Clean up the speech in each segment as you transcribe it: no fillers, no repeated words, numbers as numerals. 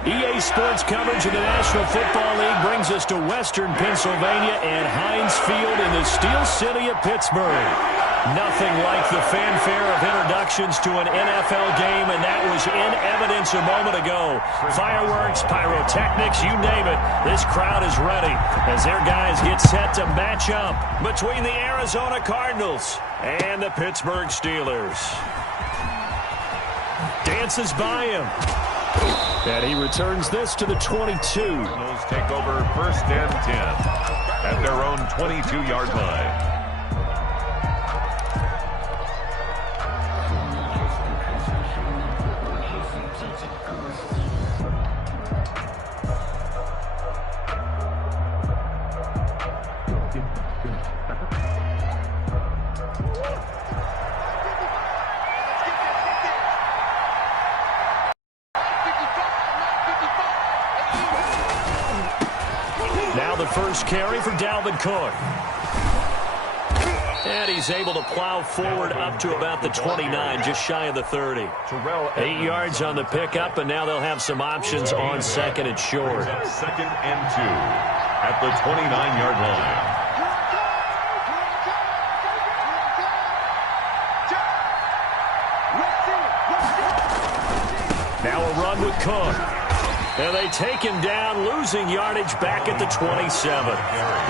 EA Sports coverage of the National Football League brings us to Western Pennsylvania and Heinz Field in the Steel City of Pittsburgh. Nothing like the fanfare of introductions to an NFL game, and that was in evidence a moment ago. Fireworks, pyrotechnics, you name it. This crowd is ready as their guys get set to match up between the Arizona Cardinals and the Pittsburgh Steelers. Dances by him. And he returns this to the 22. Cardinals take over 1st and 10 at their own 22-yard line. First carry for Dalvin Cook. And he's able to plow forward up to about the 29, just shy of the 30. 8 yards on the pickup, and now they'll have some options on 2nd and short. 2nd and 2 at the 29-yard line. Now a run with Cook. And they take him down, losing yardage back at the 27.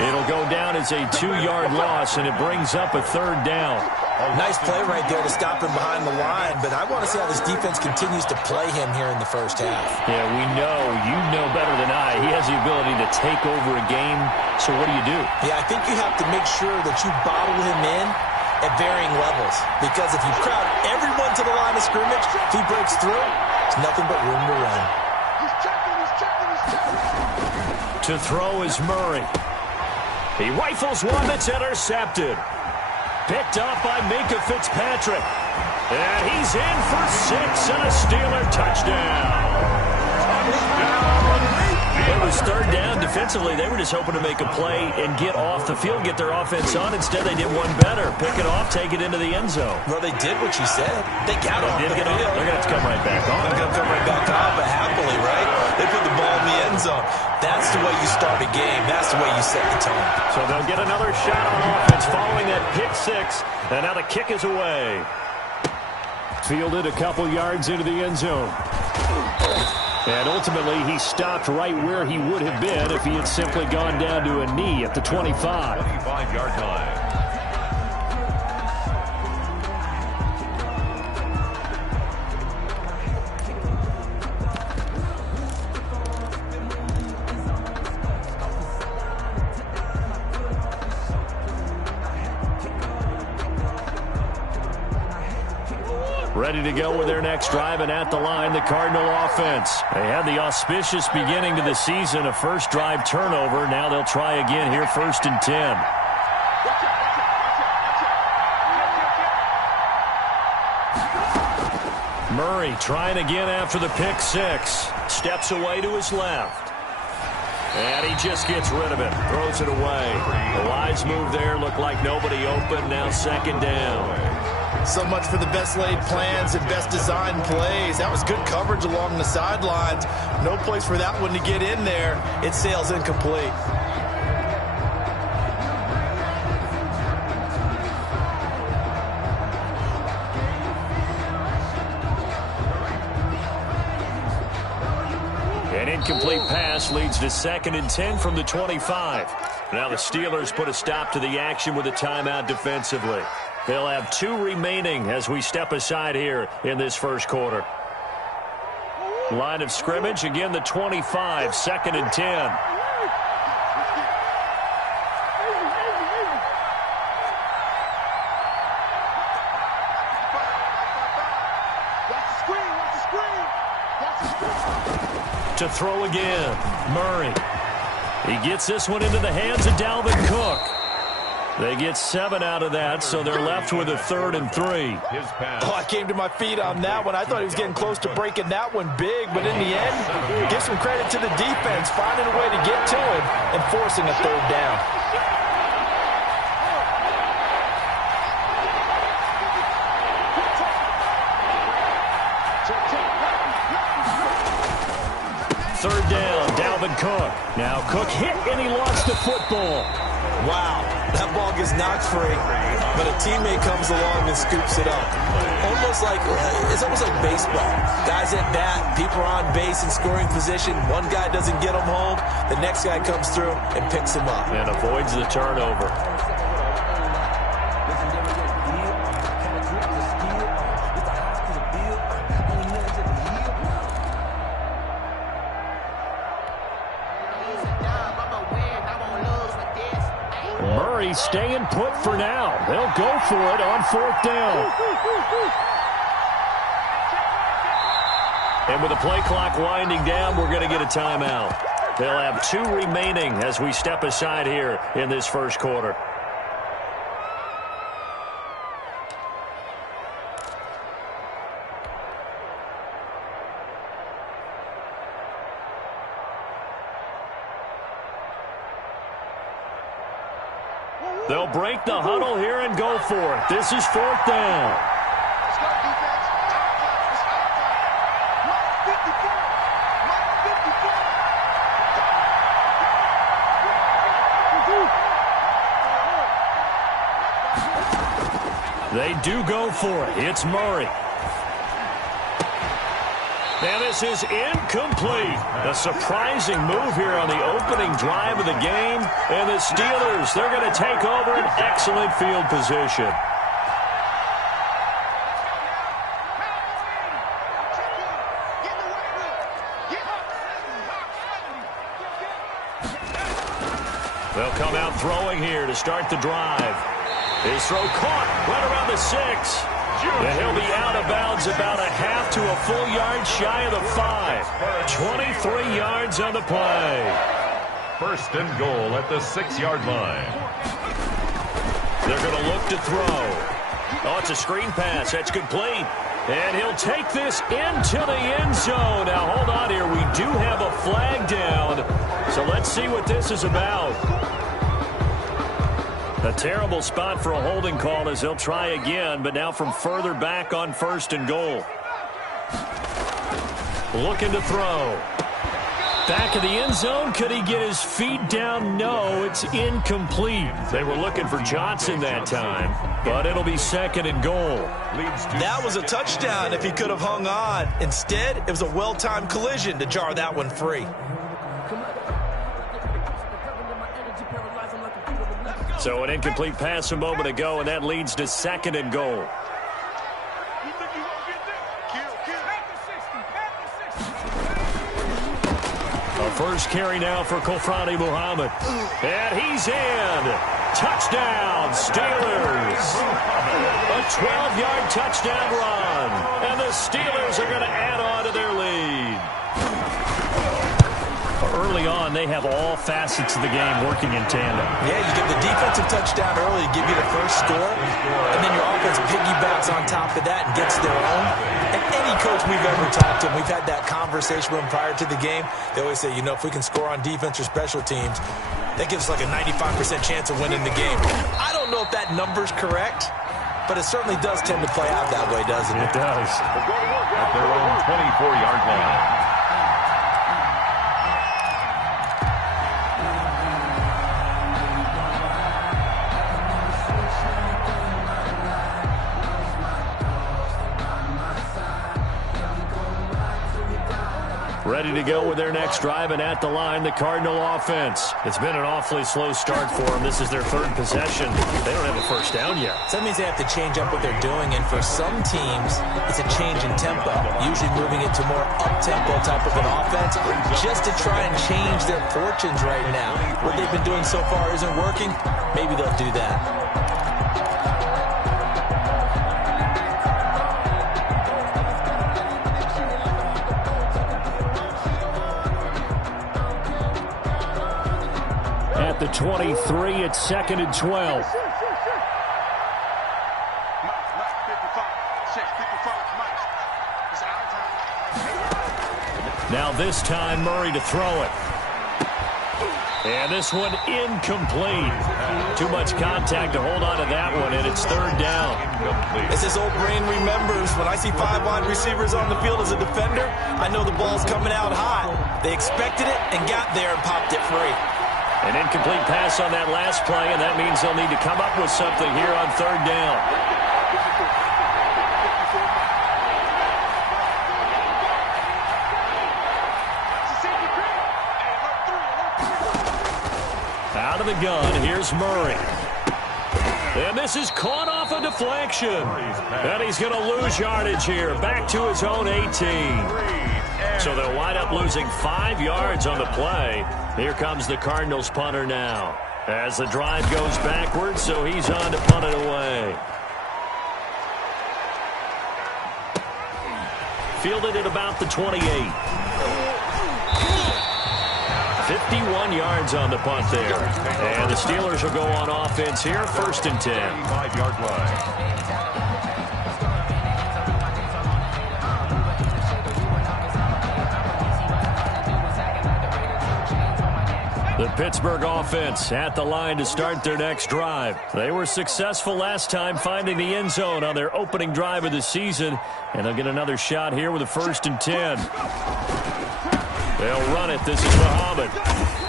It'll go down as a 2-yard loss, and it brings up a 3rd down. Nice play right there to stop him behind the line, but I want to see how this defense continues to play him here in the first half. Yeah, we know. You know better than I. He has the ability to take over a game, so what do you do? Yeah, I think you have to make sure that you bottle him in at varying levels, because if you crowd everyone to the line of scrimmage, if he breaks through, there's nothing but room to run. To throw is Murray. He rifles one that's intercepted. Picked off by Minka Fitzpatrick. And he's in for 6 and a Steeler touchdown. It was 3rd down. Defensively, they were just hoping to make a play and get off the field, get their offense on. Instead, they did one better. Pick it off, take it into the end zone. Well, they did what you said. They got off the field. They're going to have to come right back on. They're going to come right back on, but happily, right? They put the ball in the end zone. That's the way you start a game. That's the way you set the tone. So they'll get another shot on offense following that pick 6. And now the kick is away. Fielded a couple yards into the end zone. And ultimately, he stopped right where he would have been if he had simply gone down to a knee at the 25. 25-yard line. Ready to go with their next drive, and at the line, the Cardinal offense. They had the auspicious beginning to the season, a first drive turnover. Now they'll try again here, 1st and 10. Murray trying again after the pick 6. Steps away to his left. And he just gets rid of it, throws it away. The wise move there, looked like nobody open, now 2nd down. So much for the best laid plans and best designed plays. That was good coverage along the sidelines. No place for that one to get in there. It sails incomplete. An incomplete pass leads to 2nd and 10 from the 25. Now the Steelers put a stop to the action with a timeout defensively. They'll have 2 remaining as we step aside here in this first quarter. Line of scrimmage, again the 25, 2nd and 10. To throw again, Murray. He gets this one into the hands of Dalvin Cook. They get 7 out of that, so they're left with a 3rd and 3. Oh, I came to my feet on that one. I thought he was getting close to breaking that one big, but in the end, give some credit to the defense, finding a way to get to him and forcing a 3rd down. third down, Dalvin Cook. Now Cook hit and he lost the football. Wow, that ball gets knocked free, but a teammate comes along and scoops it up. It's almost like baseball. Guys at bat, people are on base in scoring position. One guy doesn't get them home. The next guy comes through and picks him up. And avoids the turnover. Murray staying put for now. They'll go for it on fourth down. And with the play clock winding down, we're going to get a timeout. They'll have 2 remaining as we step aside here in this first quarter. They'll break the huddle here and go for it. This is fourth down. They do go for it. It's Murray. And this is incomplete. A surprising move here on the opening drive of the game. And the Steelers, they're going to take over an excellent field position. They'll come out throwing here to start the drive. His throw caught right around the 6. And he'll be out of bounds about a half to a full yard shy of the 5. 23 yards on the play. First and goal at the 6-yard line. They're going to look to throw. Oh, it's a screen pass. That's complete. And he'll take this into the end zone. Now, hold on here. We do have a flag down. So let's see what this is about. A terrible spot for a holding call as they'll try again, but now from further back on first and goal. Looking to throw. Back of the end zone. Could he get his feet down? No, it's incomplete. They were looking for Johnson that time, but it'll be second and goal. That was a touchdown if he could have hung on. Instead, it was a well-timed collision to jar that one free. So an incomplete pass a moment ago, and that leads to second and goal. A first carry now for Kofrani Muhammad. And he's in. Touchdown, Steelers. A 12-yard touchdown run. And the Steelers are going to add on to their lead. Early on, they have all facets of the game working in tandem. Yeah, you get the defensive touchdown early to give you the first score, and then your offense piggybacks on top of that and gets their own. And any coach we've ever talked to, and we've had that conversation with them prior to the game, they always say, you know, if we can score on defense or special teams, that gives us like a 95% chance of winning the game. I don't know if that number's correct, but it certainly does tend to play out that way, doesn't it? It does. At their own 24-yard line. Ready to go with their next drive, and at the line, the Cardinal offense. It's been an awfully slow start for them. This is their third possession. They don't have a first down yet. So that means they have to change up what they're doing, and for some teams, it's a change in tempo, usually moving it to more up-tempo type of an offense, just to try and change their fortunes right now. What they've been doing so far isn't working. Maybe they'll do that. The 23, it's second and 12. Now this time, Murray to throw it. And this one incomplete. Too much contact to hold on to that one, and it's third down. As his old brain remembers, when I see 5 wide receivers on the field as a defender, I know the ball's coming out hot. They expected it and got there and popped it free. An incomplete pass on that last play, and that means they'll need to come up with something here on third down. Out of the gun, here's Murray. And this is caught off a deflection. And he's going to lose yardage here, back to his own 18. So they'll wind up losing 5 yards on the play. Here comes the Cardinals punter now. As the drive goes backwards, so he's on to punt it away. Fielded at about the 28. 51 yards on the punt there. And the Steelers will go on offense here, 1st and 10. 5-yard line. The Pittsburgh offense at the line to start their next drive. They were successful last time finding the end zone on their opening drive of the season, and they'll get another shot here with a 1st and 10. They'll run it. This is Muhammad.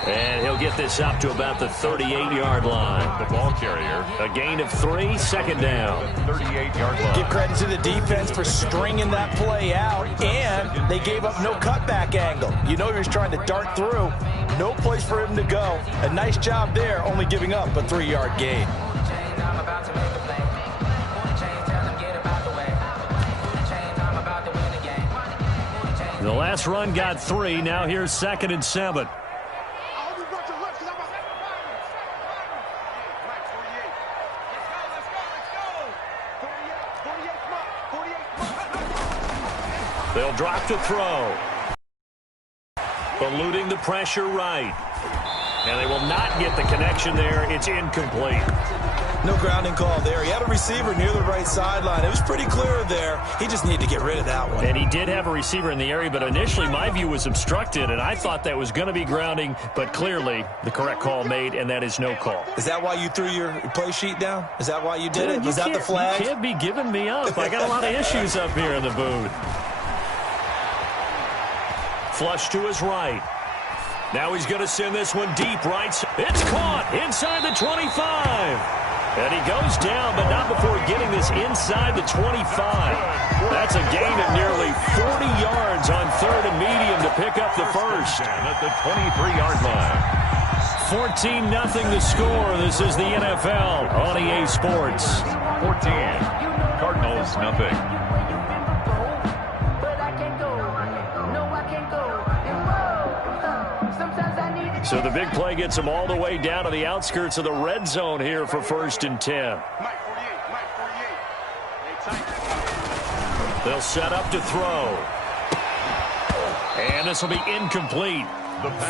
And he'll get this up to about the 38-yard line. The ball carrier. A gain of 3, 2nd down. 38-yard line. Give credit to the defense for stringing that play out, and they gave up no cutback angle. You know he was trying to dart through. No place for him to go. A nice job there, only giving up a 3-yard gain. The last run got 3. Now here's 2nd and 7. They'll drop to throw. Eluding the pressure right. And they will not get the connection there. It's incomplete. No grounding call there. He had a receiver near the right sideline. It was pretty clear there. He just needed to get rid of that one. And he did have a receiver in the area, but initially my view was obstructed, and I thought that was going to be grounding, but clearly the correct call made, and that is no call. Is that why you threw your play sheet down? Is that why you did it? Was that the flag? You can't be giving me up. I got a lot of issues up here in the booth. Flush to his right. Now he's going to send this one deep right. It's caught inside the 25. And he goes down, but not before getting this inside the 25. That's a gain of nearly 40 yards on 3rd and medium to pick up the first. At the 23-yard line. 14-0 the score. This is the NFL on EA Sports. 14. Cardinals, nothing. So the big play gets them all the way down to the outskirts of the red zone here for 1st and 10. They'll set up to throw. And this will be incomplete.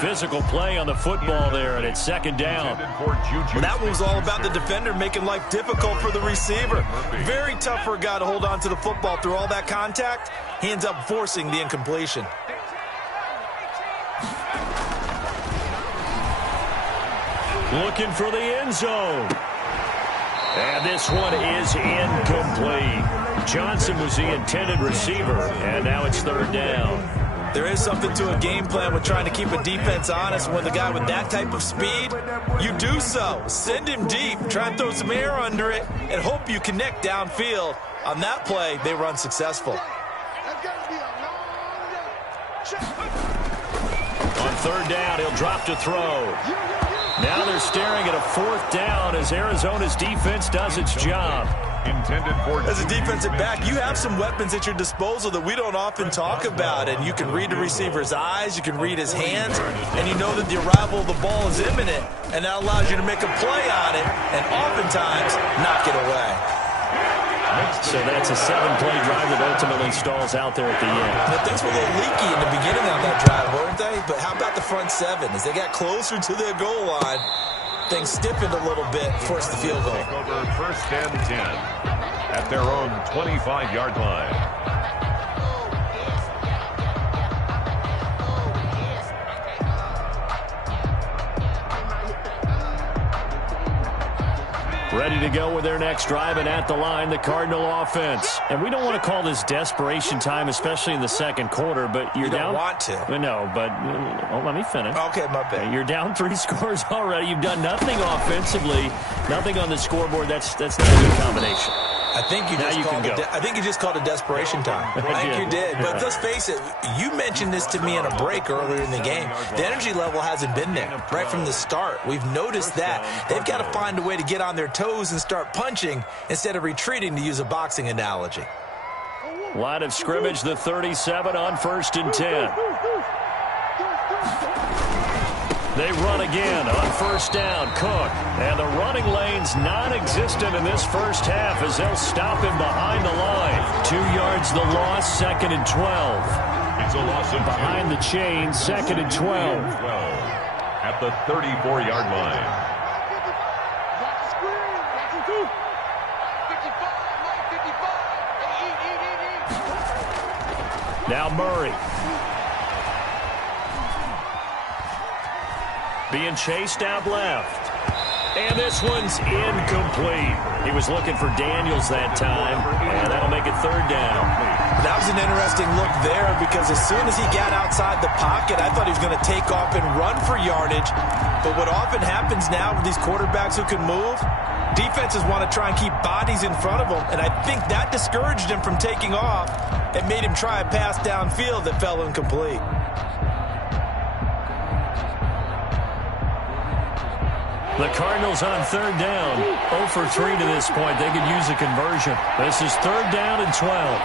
Physical play on the football there, and it's 2nd down. Well, that one was all about the defender making life difficult for the receiver. Very tough for a guy to hold on to the football through all that contact. He ends up forcing the incompletion. Looking for the end zone. And this one is incomplete. Johnson was the intended receiver, and now it's 3rd down. There is something to a game plan with trying to keep a defense honest. When the guy with that type of speed, you do so. Send him deep, try and throw some air under it, and hope you connect downfield. On that play, they were unsuccessful. On 3rd down, he'll drop to throw. Now they're staring at a 4th down as Arizona's defense does its job. Intended for as a defensive back, you have some weapons at your disposal that we don't often talk about, and you can read the receiver's eyes, you can read his hands, and you know that the arrival of the ball is imminent, and that allows you to make a play on it and oftentimes knock it away. So that's a 7-play drive that ultimately stalls out there at the end. Now, things were a little leaky in the beginning on that drive, weren't they? But how about the front 7? As they got closer to their goal line, things stiffened a little bit, forced the field goal. Take over 1st and 10 at their own 25-yard line. Ready to go with their next drive, and at the line, the Cardinal offense. And we don't want to call this desperation time, especially in the second quarter, but you're down. You don't want to. No, but let me finish. Okay, my bad. You're down 3 scores already. You've done nothing offensively, nothing on the scoreboard. That's not a good combination. I think you just called it desperation time. I think you did. But let's face it, you mentioned this to me in a break earlier in the game. The energy level hasn't been there right from the start. We've noticed that. They've got to find a way to get on their toes and start punching instead of retreating, to use a boxing analogy. Line of scrimmage, the 37 on 1st and 10. They run again on 1st down. Cook. And the running lane's non-existent in this first half as they'll stop him behind the line. 2 yards the loss, 2nd and 12. It's a loss of behind the chain, 2nd and 12. At the 34-yard line. Now Murray. Being chased out left. And this one's incomplete. He was looking for Daniels that time, and that'll make it 3rd down. That was an interesting look there because as soon as he got outside the pocket, I thought he was going to take off and run for yardage. But what often happens now with these quarterbacks who can move, defenses want to try and keep bodies in front of them, and I think that discouraged him from taking off and made him try a pass downfield that fell incomplete. The Cardinals on 3rd down. 0 for 3 to this point. They could use a conversion. This is 3rd down and 12.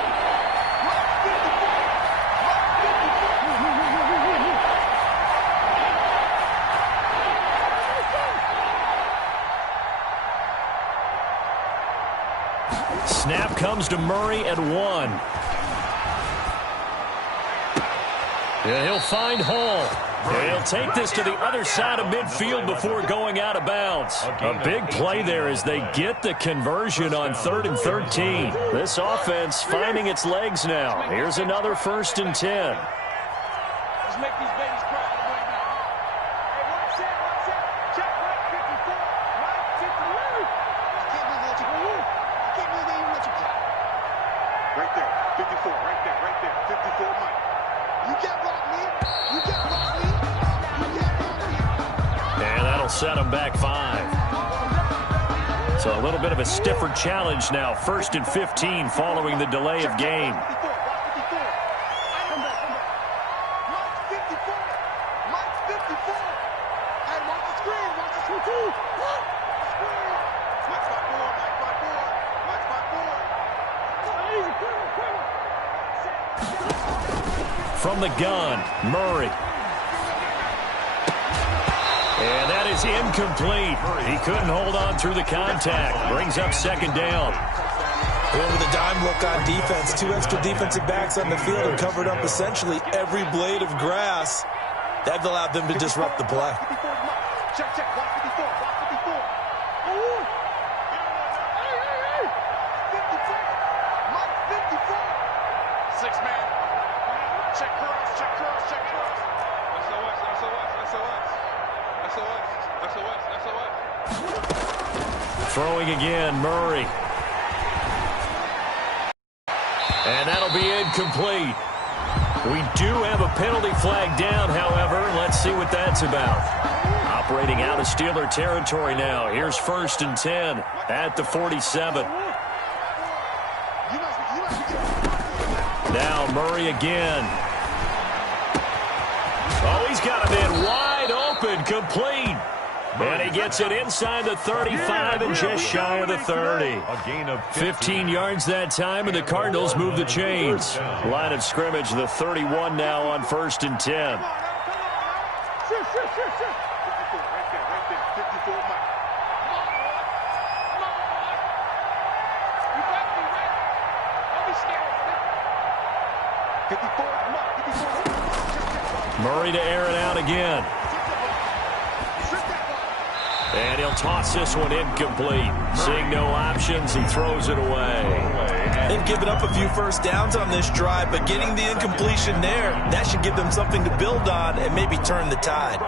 Snap comes to Murray at 1. Yeah, he'll find Hall. He'll take this to the other side of midfield before going out of bounds. A big play there as they get the conversion on 3rd and 13. This offense finding its legs now. Here's another 1st and 10. Let's make these babies cry right now. Hey, watch that. Check right 54. Right 54. I can't believe they let you go. I can't believe they even let you go. Right there. 54. Right there. 54, Mike. You can't block me. You can't block me. And that'll set them back 5. So a little bit of a stiffer challenge now. 1st and 15 following the delay of game. From the gun, Murray. And that is incomplete. He couldn't hold on through the contact. Brings up 2nd down. With a dime look on defense, 2 extra defensive backs on the field and covered up essentially every blade of grass. That allowed them to disrupt the play. Check, block 54, block 54. 54, Mike 54. 6-man. Check cross. SOS. Throwing again, Murray. And that'll be incomplete. We do have a penalty flag down, however. Let's see what that's about. Operating out of Steeler territory now. Here's 1st and 10 at the 47. Now Murray again. Oh, he's got him in wide open, complete. And he gets it inside the 35 and just shy of the 30. A gain of 15 yards that time, and the Cardinals move the chains. Line of scrimmage, the 31 now on 1st and 10. Murray to air it out again. And he'll toss this one incomplete. Seeing no options, he throws it away. They've given up a few first downs on this drive, but getting the incompletion there, that should give them something to build on and maybe turn the tide.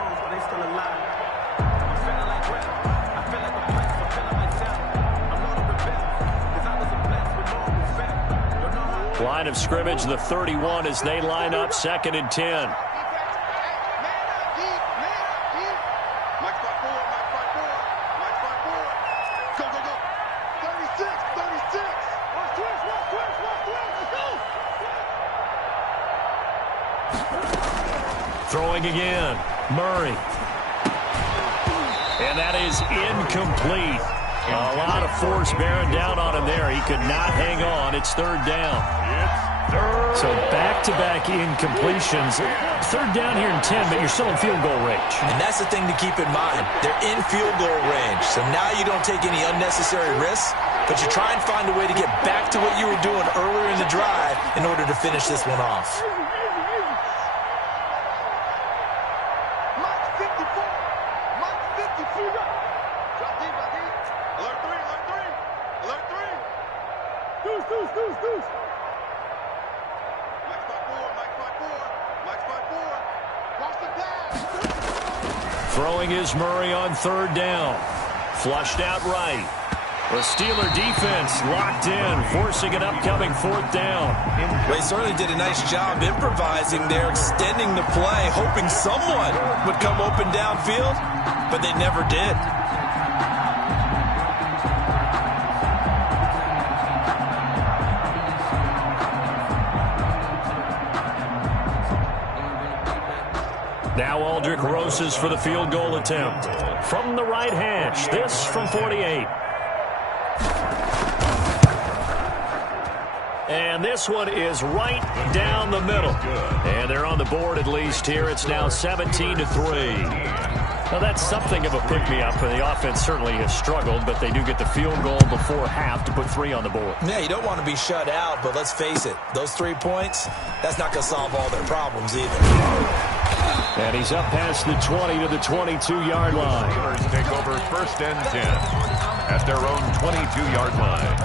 Line of scrimmage, the 31, as they line up 2nd and 10. Throwing again, Murray. And that is incomplete. A lot of force bearing down on him there. He could not hang on. It's 3rd down. So back-to-back incompletions. 3rd down here in 10, but you're still in field goal range. And that's the thing to keep in mind. They're in field goal range. So now you don't take any unnecessary risks, but you try and find a way to get back to what you were doing earlier in the drive in order to finish this one off. Throwing is Murray on 3rd down. Flushed out right. The Steeler defense locked in, forcing an upcoming 4th down. They certainly did a nice job improvising there, extending the play, hoping someone would come open downfield, but they never did. Now Aldrich Roses for the field goal attempt. From the right hash, this from 48. And this one is right down the middle. And they're on the board at least here. It's now 17-3. Now that's something of a pick-me-up, and the offense certainly has struggled, but they do get the field goal before half to put 3 on the board. Yeah, you don't want to be shut out, but let's face it, those 3 points, that's not going to solve all their problems either. And he's up past the 20 to the 22-yard line. Steelers take over 1st and 10 at their own 22-yard line.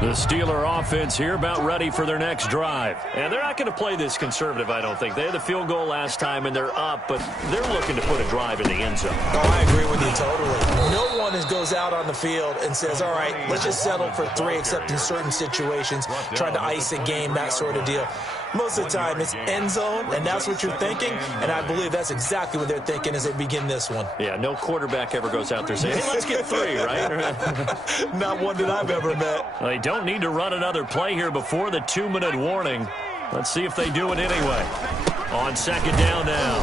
The Steeler offense here about ready for their next drive. And they're not going to play this conservative, I don't think. They had the field goal last time, and they're up, but they're looking to put a drive in the end zone. Oh, I agree with you totally. No one goes out on the field and says, all right, let's just settle for 3, except in certain situations, trying to ice a game, that sort of deal. Most of the time, it's end zone, and that's what you're thinking, and I believe that's exactly what they're thinking as they begin this one. Yeah, no quarterback ever goes out there saying, hey, let's get 3, right? Not one that I've ever met. They don't need to run another play here before the 2-minute warning. Let's see if they do it anyway. On 2nd down now,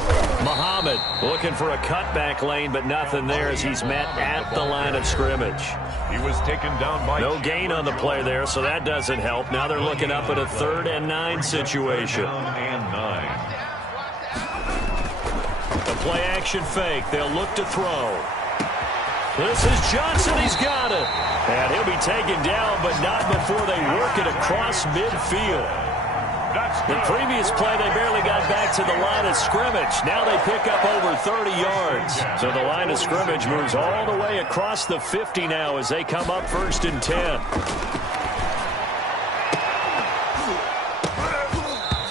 Muhammad looking for a cutback lane, but nothing there as he's met at the line of scrimmage. He was taken down by... No gain on the play there, so that doesn't help. Now they're looking up at a 3rd and 9 situation. And 9. The play action fake. They'll look to throw. This is Johnson. He's got it. And he'll be taken down, but not before they work it across midfield. The previous play, they barely got back to the line of scrimmage. Now they pick up over 30 yards. So the line of scrimmage moves all the way across the 50 now as they come up 1st and 10.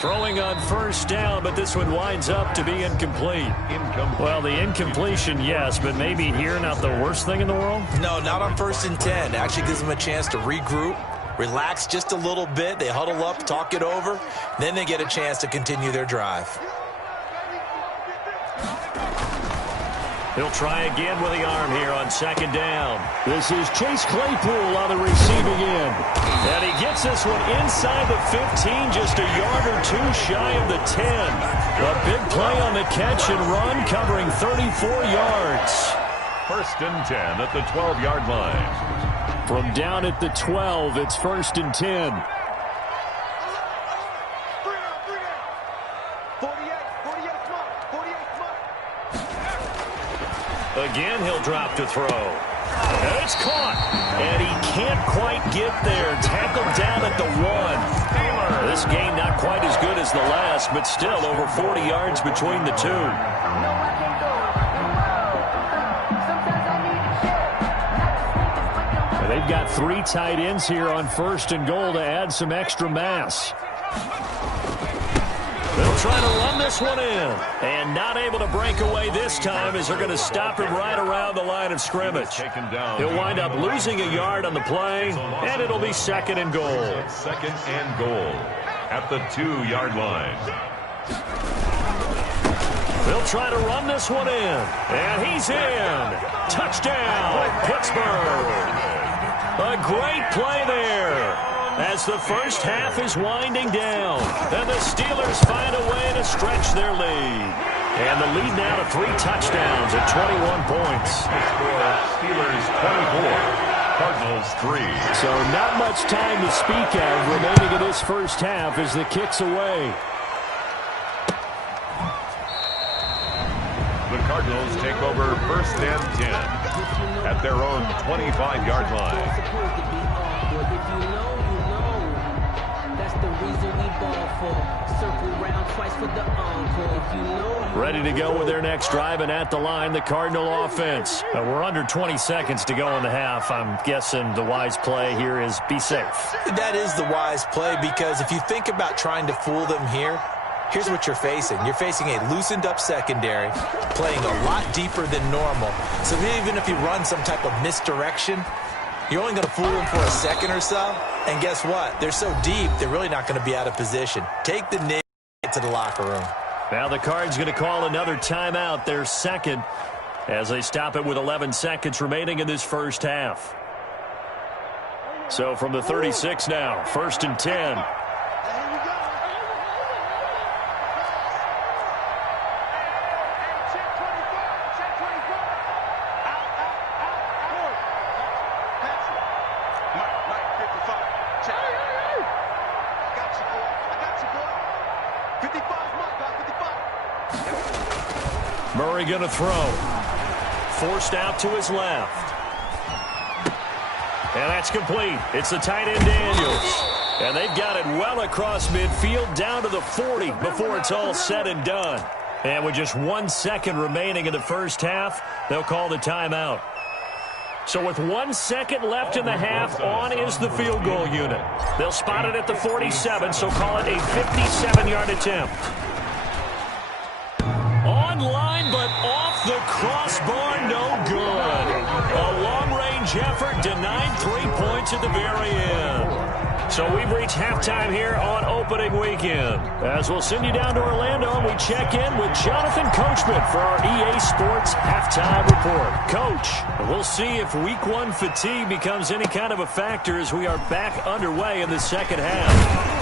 Throwing on 1st down, but this one winds up to be incomplete. Well, the incompletion, yes, but maybe here not the worst thing in the world? No, not on 1st and 10. Actually gives them a chance to regroup, relax just a little bit. They huddle up, talk it over. Then they get a chance to continue their drive. He'll try again with the arm here on 2nd down. This is Chase Claypool on the receiving end. And he gets this one inside the 15, just a yard or 2 shy of the 10. A big play on the catch and run, covering 34 yards. 1st and 10 at the 12-yard line. From down at the 12, it's 1st and 10. Again, he'll drop to throw. And it's caught. And he can't quite get there. Tackled down at the 1. This game not quite as good as the last, but still over 40 yards between the 2. They've got 3 tight ends here on 1st and goal to add some extra mass. They'll try to run this one in. And not able to break away this time as they're going to stop him right around the line of scrimmage. He'll wind up losing a yard on the play, and it'll be second and goal. Second and goal at the 2-yard line. They'll try to run this one in. And he's in. Touchdown, Pittsburgh. A great play there as the first half is winding down. And the Steelers find a way to stretch their lead. And the lead now to 3 touchdowns at 21 points. Steelers 24, Cardinals 3. So not much time to speak of remaining in this first half as the kick's away. The Cardinals take over first and 10 at their own 25-yard line. Ready to go with their next drive, and at the line, the Cardinal offense. We're under 20 seconds to go in the half. I'm guessing the wise play here is be safe. That is the wise play, because if you think about trying to fool them here, here's what you're facing. You're facing a loosened up secondary, playing a lot deeper than normal. So even if you run some type of misdirection, you're only going to fool them for a second or so. And guess what? They're so deep, they're really not going to be out of position. Take the knee to the locker room. Now the Cards going to call another timeout, their second, as they stop it with 11 seconds remaining in this first half. So from the 36 now, first and 10. Murray going to throw. Forced out to his left. And that's complete. It's the tight end Daniels. And they've got it well across midfield down to the 40 before it's all said and done. And with just 1 second remaining in the first half, they'll call the timeout. So with 1 second left in the half, on is the field goal unit. They'll spot it at the 47, so call it a 57-yard attempt. Line, but off the crossbar, no good. A long-range effort denied 3 points at the very end. So we've reached halftime here on opening weekend. As we'll send you down to Orlando, and we check in with Jonathan Coachman for our EA Sports Halftime Report. Coach, we'll see if Week 1 fatigue becomes any kind of a factor as we are back underway in the second half.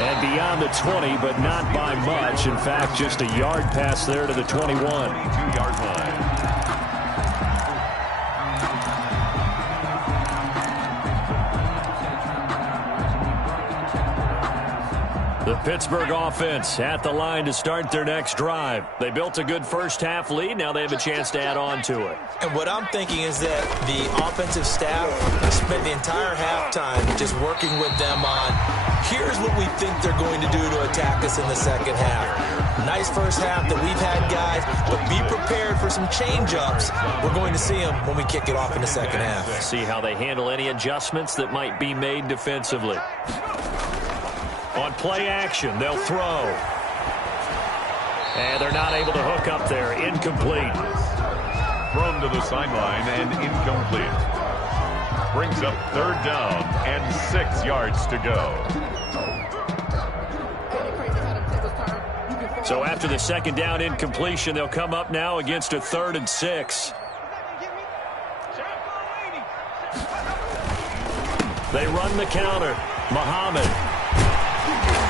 And beyond the 20, but not by much. In fact, just a yard pass there to the 21. 22-yard line. The Pittsburgh offense at the line to start their next drive. They built a good first half lead. Now they have a chance to add on to it. And what I'm thinking is that the offensive staff spent the entire halftime just working with them on, here's what we think they're going to do to attack us in the second half. Nice first half that we've had, guys, but be prepared for some change-ups. We're going to see them when we kick it off in the second half. See how they handle any adjustments that might be made defensively. On play action, they'll throw. And they're not able to hook up there. Incomplete. Thrown to the sideline and incomplete. Brings up third down and 6 yards to go. So after the second down incompletion, they'll come up now against a 3rd and 6. They run the counter. Muhammad.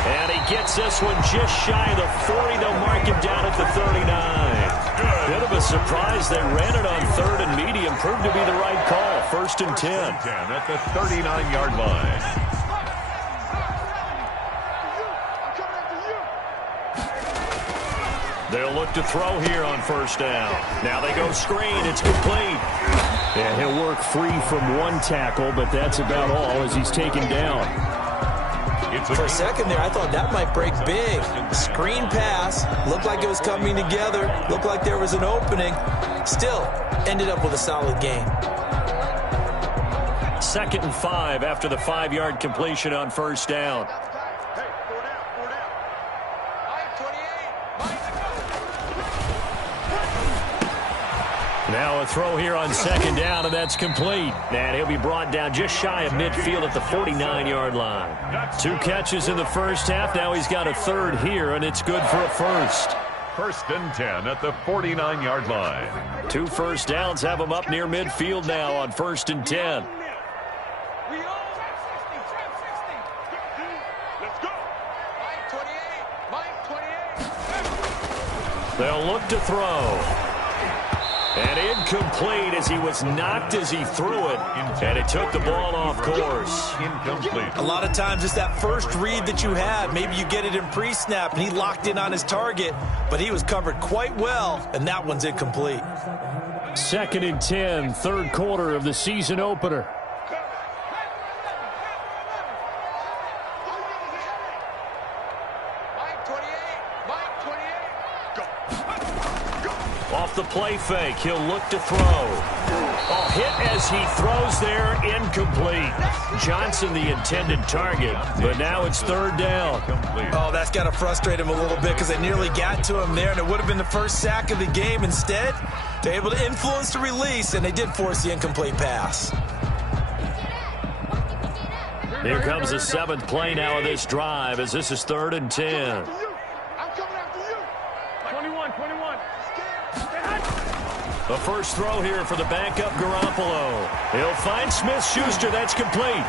And he gets this one just shy of the 40. They'll mark him down at the 39. Bit of a surprise. They ran it on 3rd and medium. Proved to be the right call. 1st and 10. At the 39-yard line. They'll look to throw here on 1st down. Now they go screen. It's complete. And he'll work free from 1 tackle, but that's about all as he's taken down. For a second there, I thought that might break big. Screen pass. Looked like it was coming together. Looked like there was an opening. Still, ended up with a solid game. 2nd and 5 after the 5-yard completion on 1st down. Now a throw here on second down, and that's complete. And he'll be brought down just shy of midfield at the 49-yard line. 2 catches in the first half. Now he's got a third here, and it's good for a first. 1st and 10 at the 49-yard line. 2 first downs have him up near midfield now on 1st and 10. They'll look to throw. And incomplete as he was knocked as he threw it. And it took the ball off course. Incomplete. A lot of times it's that first read that you have. Maybe you get it in pre-snap and he locked in on his target, but he was covered quite well, and that one's incomplete. 2nd and 10, 3rd quarter of the season opener. Off the play fake, he'll look to throw. Oh, hit as he throws there, incomplete. Johnson the intended target, but now it's 3rd down. Oh, that's got to frustrate him a little bit because they nearly got to him there, and it would have been the first sack of the game. Instead, they're able to influence the release, and they did force the incomplete pass. Here comes the 7th play now of this drive as this is 3rd and 10. The first throw here for the backup Garoppolo. He'll find Smith-Schuster. That's complete.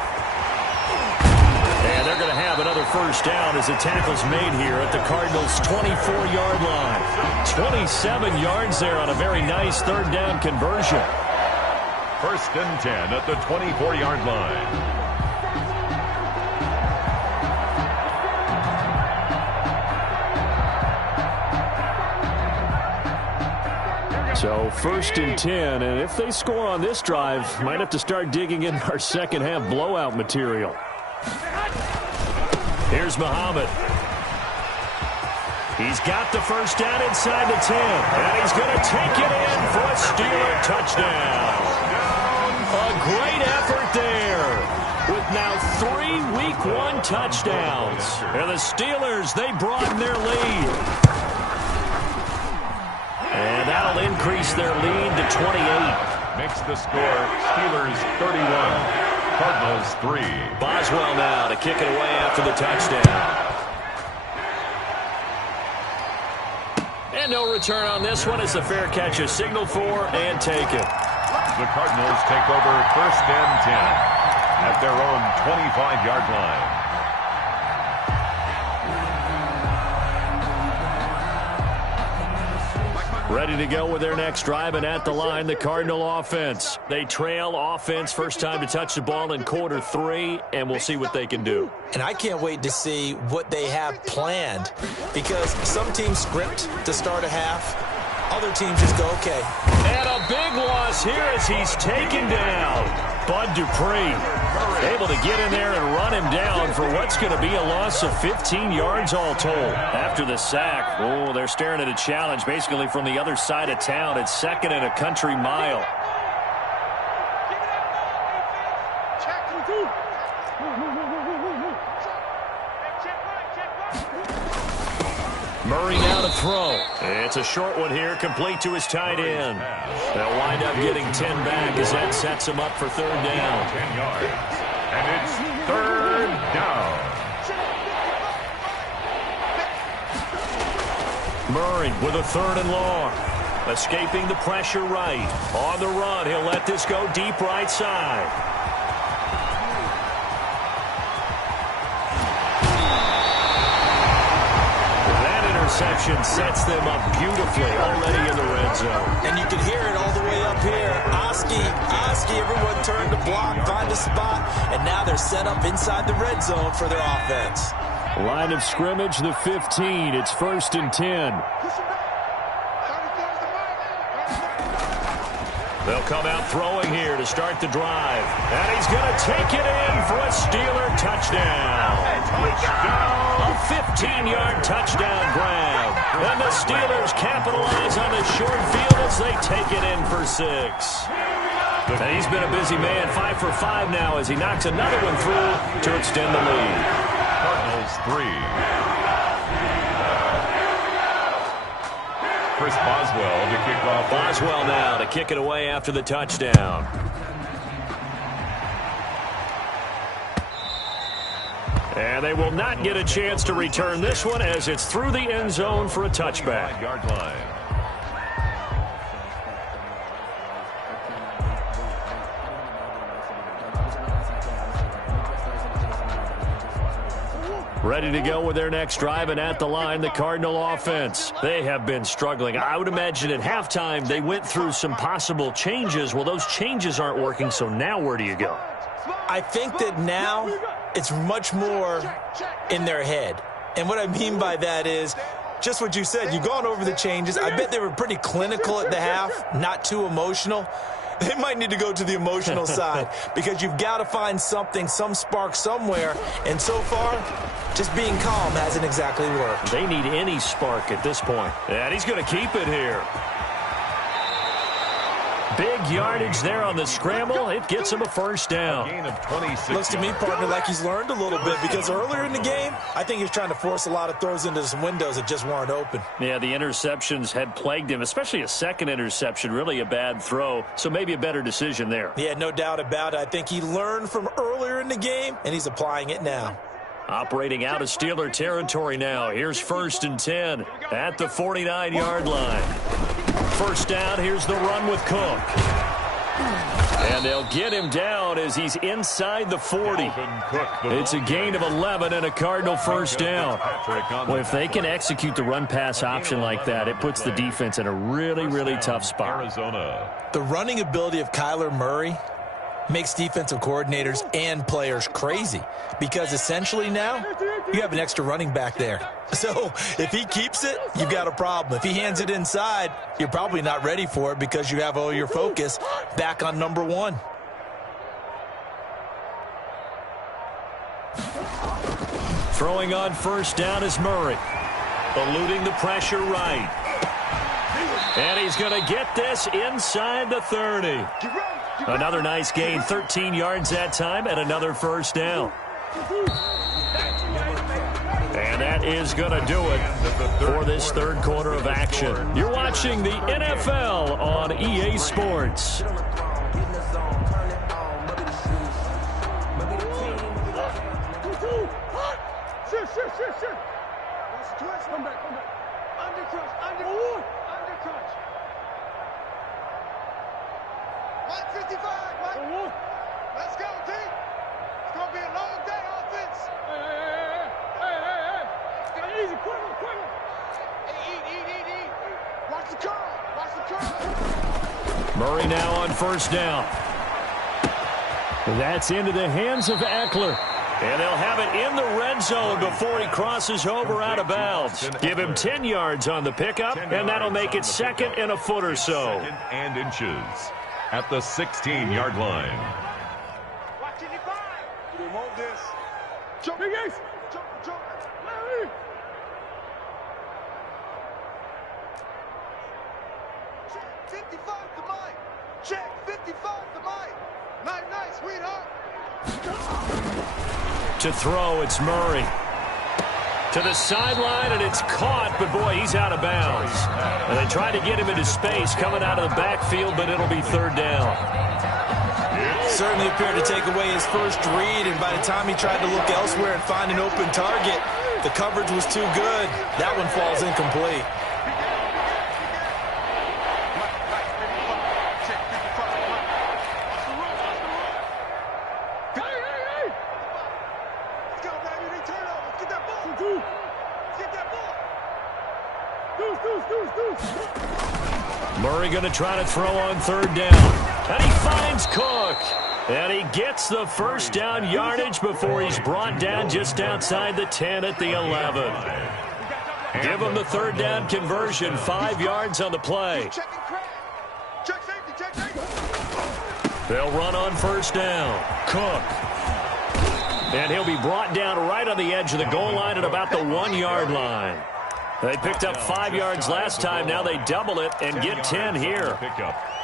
And they're going to have another first down as the tackle's made here at the Cardinals' 24-yard line. 27 yards there on a very nice 3rd down conversion. 1st and 10 at the 24-yard line. So 1st and 10, and if they score on this drive, might have to start digging in our second half blowout material. Here's Muhammad. He's got the first down inside the 10, and he's going to take it in for a Steeler touchdown. A great effort there with now 3 Week 1 touchdowns. And the Steelers, they broaden their lead. And that'll increase their lead to 28. Makes the score Steelers 31, Cardinals 3. Boswell now to kick it away after the touchdown. And no return on this one as the fair catch is signaled for and taken. The Cardinals take over 1st and 10 at their own 25-yard line. Ready to go with their next drive, and at the line, the Cardinal offense. They trail offense, first time to touch the ball in quarter 3, and we'll see what they can do. And I can't wait to see what they have planned, because some teams script to start a half. Other teams just go, okay. And a big loss here as he's taken down. Bud Dupree able to get in there and run him down for what's going to be a loss of 15 yards all told. After the sack, oh, they're staring at a challenge basically from the other side of town. It's 2nd and a country mile. Murray now to throw. It's a short one here, complete to his tight end. They'll wind up getting 10 back as that sets him up for 3rd down. 10 yards. And it's 3rd down. Murray with a 3rd and long. Escaping the pressure right. On the run, he'll let this go deep right side. Interception sets them up beautifully already in the red zone. And you can hear it all the way up here. Oski, everyone turned to block, find a spot, and now they're set up inside the red zone for their offense. Line of scrimmage, the 15. It's 1st and 10. They'll come out throwing here to start the drive. And he's going to take it in for a Steeler touchdown. A 15-yard touchdown grab. And the Steelers capitalize on the short field as they take it in for 6. And he's been a busy man, 5 for 5 now as he knocks another one through to extend the lead. Cardinals 3. Chris Boswell to kick off. Boswell now to kick it away after the touchdown. And they will not get a chance to return this one as it's through the end zone for a touchback. Yard line. Ready to go with their next drive, and at the line, the Cardinal offense. They have been struggling. I would imagine at halftime they went through some possible changes. Well, those changes aren't working, so now where do you go? I think that now it's much more in their head. And what I mean by that is just what you said. You've gone over the changes. I bet they were pretty clinical at the half, not too emotional. They might need to go to the emotional side because you've got to find something, some spark somewhere. And so far, just being calm hasn't exactly worked. They need any spark at this point. And he's going to keep it here. Big yardage there on the scramble. It gets him a first down. A gain of 26 Looks to me, partner, like he's learned a little bit because earlier in the game, I think he was trying to force a lot of throws into some windows that just weren't open. Yeah, the interceptions had plagued him, especially a second interception, really a bad throw. So maybe a better decision there. Yeah, no doubt about it. I think he learned from earlier in the game, and he's applying it now. Operating out of Steeler territory now. Here's 1st and 10 at the 49-yard line. First down, here's the run with Cook. And they'll get him down as he's inside the 40. It's a gain of 11 and a Cardinal first down. Well, if they can execute the run-pass option like that, it puts the defense in a really, really tough spot. The running ability of Kyler Murray makes defensive coordinators and players crazy because essentially now you have an extra running back there. So if he keeps it, you've got a problem. If he hands it inside, you're probably not ready for it because you have all your focus back on number one. Throwing on first down is Murray. Eluding the pressure right. And he's going to get this inside the 30. Another nice gain, 13 yards that time, and another first down. And that is going to do it for this third quarter of action. You're watching the NFL on EA Sports. Sure. That's a twist. Come back. Under crunch. Mike 55, Mike. Let's go, team. It's going to be a long day, offense. Hey. Easy, quicker. Hey, eat. Watch the curl. Murray now on first down. That's into the hands of Eckler. And they'll have it in the red zone before he crosses over out of bounds. Give him 10 yards on the pickup, and that'll make it 2nd and a foot or so. 2nd and inches at the 16-yard line. Watch it, we want this. Jump, big ace. Jump. Check 55 to Mike. Check 55 to Mike. Nice, sweetheart. To throw, it's Murray. To the sideline, and it's caught, but boy, he's out of bounds. And they tried to get him into space coming out of the backfield, but it'll be third down. Certainly appeared to take away his first read, and by the time he tried to look elsewhere and find an open target, the coverage was too good. That one falls incomplete. Murray going to try to throw on third down. And he finds Cook. And he gets the first down yardage before he's brought down just outside the 10 at the 11. Give him the third down conversion, 5 yards on the play. They'll run on first down. Cook. And he'll be brought down right on the edge of the goal line at about the 1 yard line. They picked up 5 yards last time. Now they double it and get 10 here.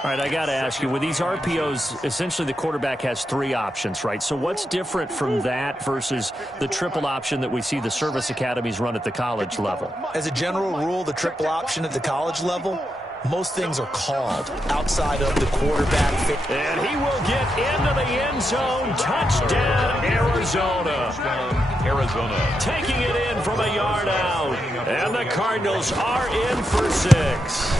All right, I got to ask you, with these RPOs, essentially the quarterback has 3 options, right? So what's different from that versus the triple option that we see the service academies run at the college level? As a general rule, the triple option at the college level, most things are called outside of the quarterback. And he will get into the end zone. Touchdown, Arizona. Taking it in from a yard out. And the Cardinals are in for 6.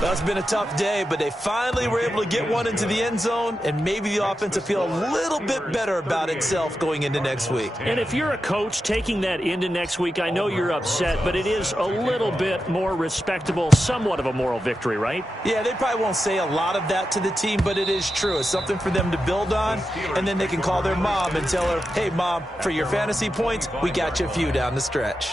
That's been a tough day, but they finally were able to get one into the end zone, and maybe the offense will feel a little bit better about itself going into next week. And if you're a coach taking that into next week, I know you're upset, but it is a little bit more respectable, somewhat of a moral victory, right? Yeah, they probably won't say a lot of that to the team, but it is true. It's something for them to build on, and then they can call their mom and tell her, hey, Mom, for your fantasy points, we got you a few down the stretch.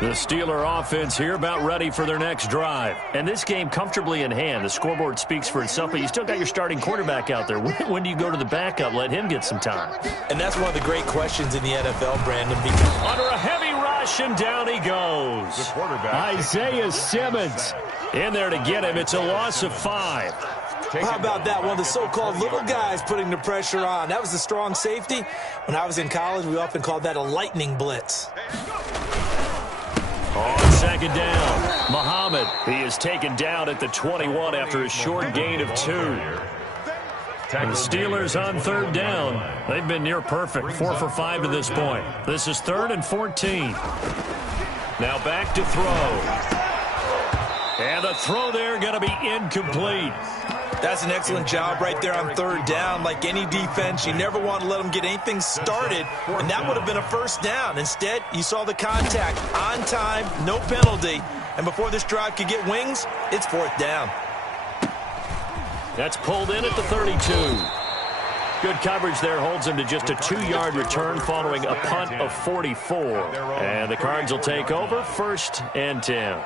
The Steeler offense here about ready for their next drive. And this game comfortably in hand. The scoreboard speaks for itself, but you still got your starting quarterback out there. When do you go to the backup? Let him get some time. And that's one of the great questions in the NFL, Brandon. Under a heavy rush, and down he goes. The quarterback. Isaiah Simmons in there to get him. It's a loss of 5. How about that? One of the so-called little guys putting the pressure on. That was the strong safety. When I was in college, we often called that a lightning blitz. On second down, Muhammad. He is taken down at the 21 after a short gain of 2. And the Steelers on third down. They've been near perfect, 4 for 5 to this point. This is 3rd and 14. Now back to throw. And the throw there going to be incomplete. That's an excellent job right there on third down. Like any defense, you never want to let them get anything started, and that would have been a first down. Instead, you saw the contact on time, no penalty, and before this drive could get wings, it's 4th down. That's pulled in at the 32. Good coverage there, holds him to just a 2-yard return following a punt of 44. And the Cards will take over, 1st and 10.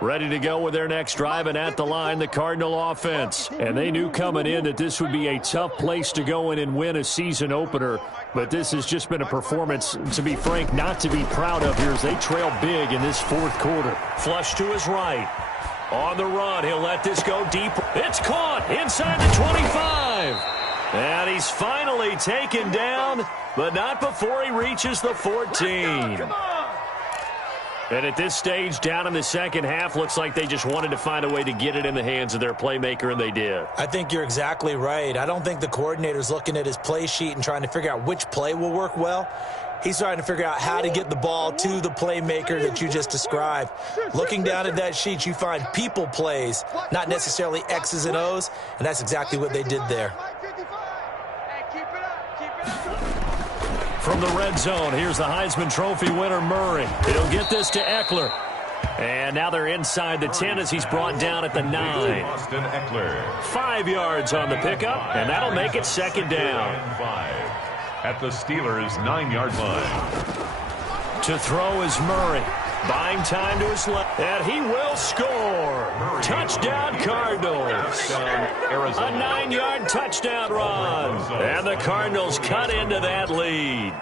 Ready to go with their next drive, and at the line, the Cardinal offense. And they knew coming in that this would be a tough place to go in and win a season opener. But this has just been a performance, to be frank, not to be proud of here as they trail big in this 4th quarter. Flush to his right. On the run, he'll let this go deep. It's caught inside the 25. And he's finally taken down, but not before he reaches the 14. And at this stage, down in the second half, looks like they just wanted to find a way to get it in the hands of their playmaker, and they did. I think you're exactly right. I don't think the coordinator's looking at his play sheet and trying to figure out which play will work well. He's trying to figure out how to get the ball to the playmaker that you just described. Looking down at that sheet, you find people plays, not necessarily X's and O's, and that's exactly what they did there. From the red zone, here's the Heisman Trophy winner, Murray. He'll get this to Eckler. And now they're inside the 10 as he's brought down at the 9. Austin Eckler. 5 yards on the pickup, and that'll make it second down. 5 at the Steelers' 9-yard line. To throw is Murray. Buying time to his left, and he will score. Touchdown, Cardinals. A 9-yard touchdown run. And the Cardinals cut into that lead.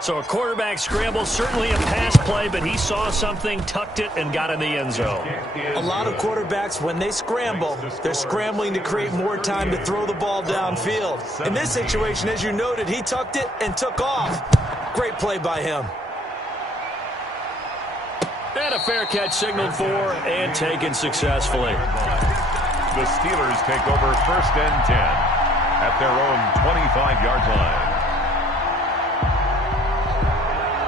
So a quarterback scramble, certainly a pass play, but he saw something, tucked it, and got in the end zone. A lot of quarterbacks, when they scramble, they're scrambling to create more time to throw the ball downfield. In this situation, as you noted, he tucked it and took off. Great play by him. And a fair catch signaled for and taken successfully. The Steelers take over 1st and 10 at their own 25-yard line.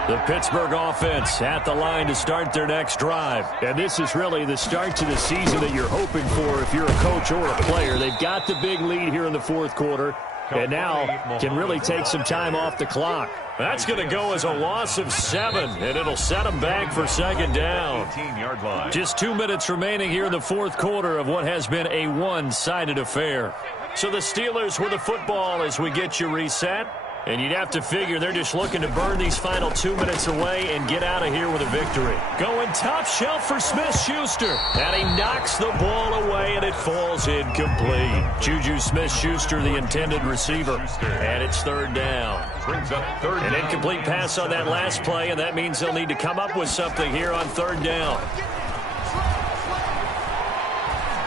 The Pittsburgh offense at the line to start their next drive. And this is really the start to the season that you're hoping for if you're a coach or a player. They've got the big lead here in the 4th quarter and now can really take some time off the clock. That's going to go as a loss of 7, and it'll set them back for second down. 18-yard line. Just 2 minutes remaining here in the 4th quarter of what has been a one-sided affair. So the Steelers with the football as we get you reset. And you'd have to figure they're just looking to burn these final 2 minutes away and get out of here with a victory. Going top shelf for Smith-Schuster. And he knocks the ball away, and it falls incomplete. Juju Smith-Schuster, the intended receiver. And it's third down. Brings up third down. An incomplete pass on that last play, and that means they'll need to come up with something here on third down.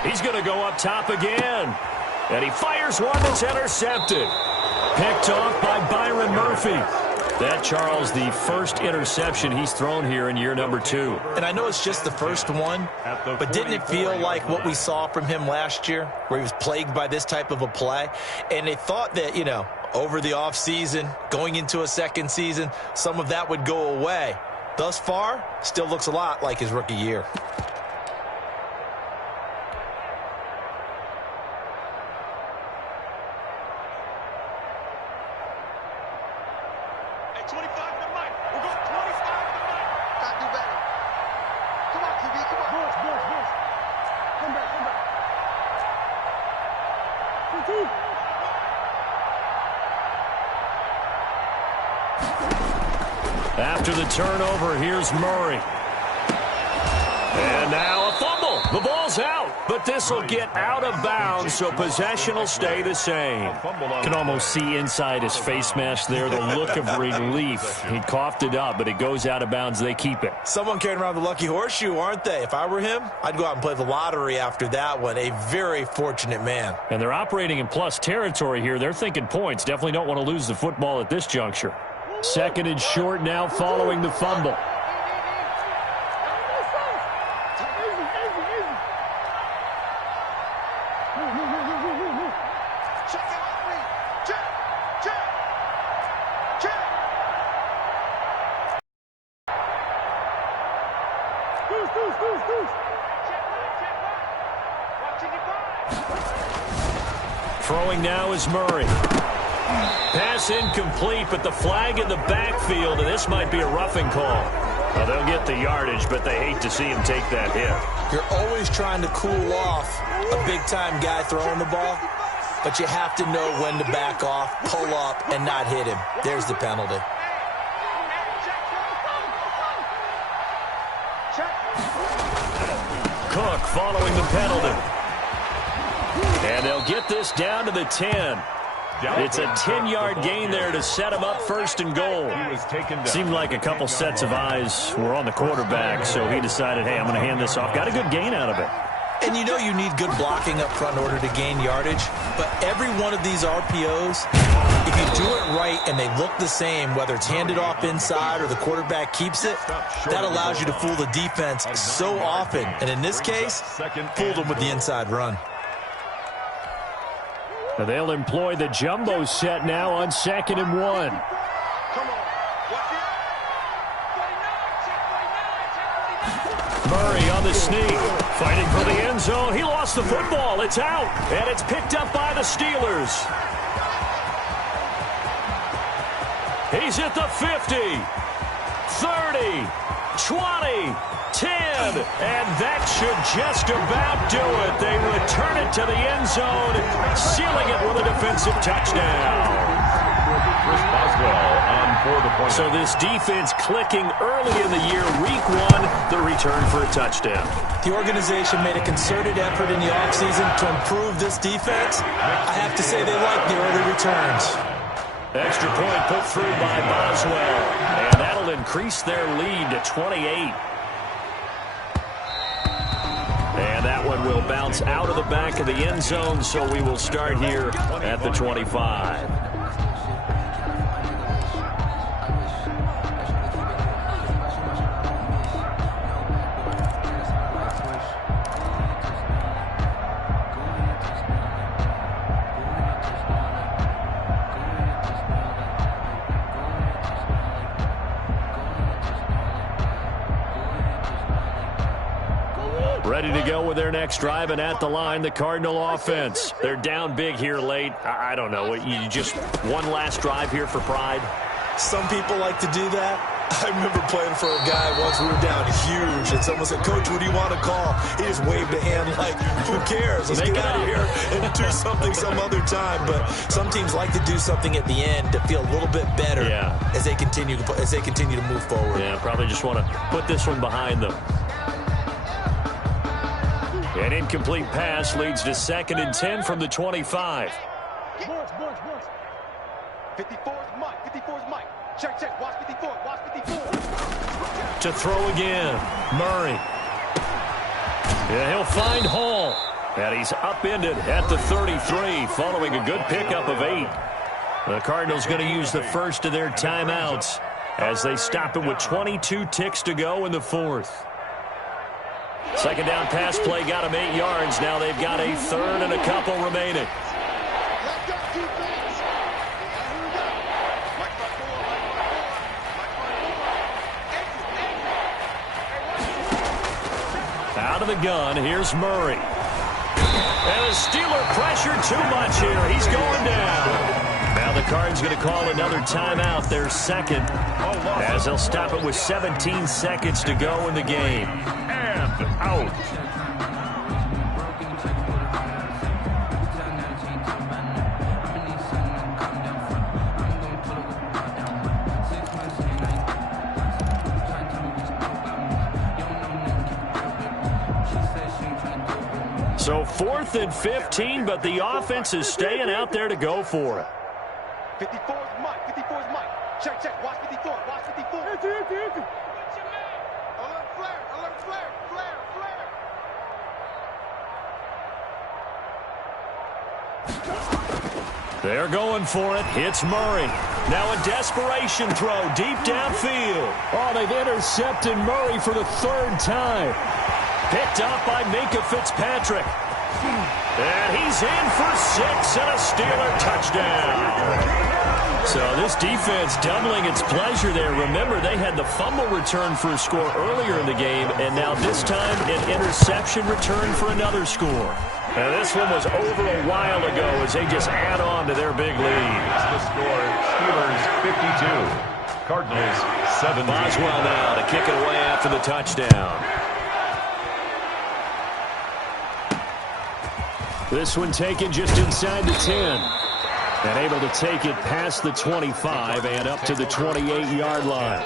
He's going to go up top again. And he fires one that's intercepted. Picked off by Byron Murphy. That, Charles, the first interception he's thrown here in year number 2. And I know it's just the first one, but didn't it feel like what we saw from him last year, where he was plagued by this type of a play? And they thought that, you know, over the offseason, going into a second season, some of that would go away. Thus far, still looks a lot like his rookie year. After the turnover, here's Murray. And now a fumble. The ball's out, but this will get out of bounds, so possession will stay the same. Can almost see inside his face mask there the look of relief. He coughed it up, but it goes out of bounds. They keep it. Someone carrying around the lucky horseshoe, aren't they? If I were him, I'd go out and play the lottery after that one. A very fortunate man. And they're operating in plus territory here. They're thinking points. Definitely don't want to lose the football at this juncture. Second and short now following the fumble. Throwing now is Murray. Pass incomplete, but the flag in the backfield, and this might be a roughing call. Well, they'll get the yardage, but they hate to see him take that hit. You're always trying to cool off a big-time guy throwing the ball, but you have to know when to back off, pull up, and not hit him. There's the penalty. Cook following the penalty. And they'll get this down to the 10. It's a 10-yard gain there to set him up first and goal. Seemed like a couple sets of eyes were on the quarterback, so he decided, hey, I'm going to hand this off. Got a good gain out of it. And you know you need good blocking up front in order to gain yardage, but every one of these RPOs, if you do it right and they look the same, whether it's handed off inside or the quarterback keeps it, that allows you to fool the defense so often. And in this case, fooled them with the inside run. They'll employ the jumbo set now on 2nd and 1. Murray on the sneak, fighting for the end zone. He lost the football. It's out, and it's picked up by the Steelers. He's at the 50, 30, 20, 10, and that should just about do it. They return it to the end zone, sealing it with a defensive touchdown. Chris Boswell on for the point. So this defense clicking early in the year, week 1, the return for a touchdown. The organization made a concerted effort in the offseason to improve this defense. I have to say they like the early returns. Extra point put through by Boswell, and that'll increase their lead to 28. And that one will bounce out of the back of the end zone, so we will start here at the 25. Ready to go with their next drive, and at the line, the Cardinal offense. They're down big here late. I don't know. You just one last drive here for pride? Some people like to do that. I remember playing for a guy once. We were down huge, and someone said, "Coach, what do you want to call?" He just waved a hand like, "Who cares? Let's get out of here and do something some other time." But some teams like to do something at the end to feel a little bit better as they continue to move forward. Yeah, probably just want to put this one behind them. An incomplete pass leads to 2nd and 10 from the 25. 54's Mike. 54's Mike. Check. Watch 54. Watch 54. To throw again. Murray. Yeah, he'll find Hall. And he's upended at the 33 following a good pickup of 8. The Cardinals going to use the first of their timeouts as they stop it with 22 ticks to go in the 4th. 2nd down pass play got him 8 yards. Now they've got a 3rd and a couple remaining. Out of the gun, here's Murray. And the Steeler pressure too much here. He's going down. Now the Cards going to call another timeout, their 2nd, as they'll stop it with 17 seconds to go in the game. And out. So 4th and 15, but the offense is staying out there to go for it. 54's Mike. 54's Mike. Check. Watch 54. Watch 54. Alert flare. Alert flare. Flare. They're going for it. Hits Murray. Now a desperation throw deep downfield. Oh, they've intercepted Murray for the 3rd time. Picked up by Minkah Fitzpatrick. And he's in for 6 and a Steeler touchdown. So this defense doubling its pleasure there. Remember, they had the fumble return for a score earlier in the game, and now this time an interception return for another score. Now this one was over a while ago as they just add on to their big lead. The score, Steelers 52, Cardinals 7. Boswell now to kick it away after the touchdown. This one taken just inside the 10. And able to take it past the 25 and up to the 28-yard line.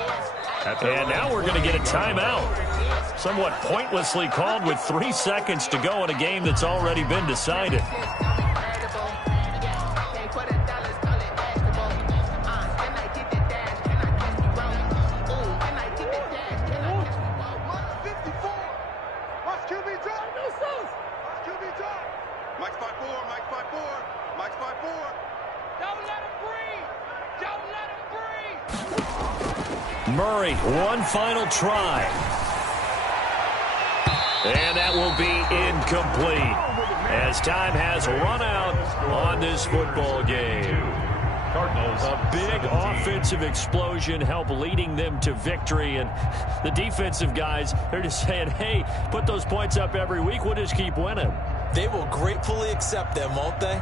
And now we're going to get a timeout. Somewhat pointlessly called with 3 seconds to go in a game that's already been decided. Mike's 5'4", Mike's 5'4", Mike's 5'4". Don't let him breathe! Don't let him breathe! Murray, one final try. And that will be incomplete as time has run out on this football game. Cardinals. A big offensive explosion helped leading them to victory. And the defensive guys, they're just saying, hey, put those points up every week. We'll just keep winning. They will gratefully accept them, won't they?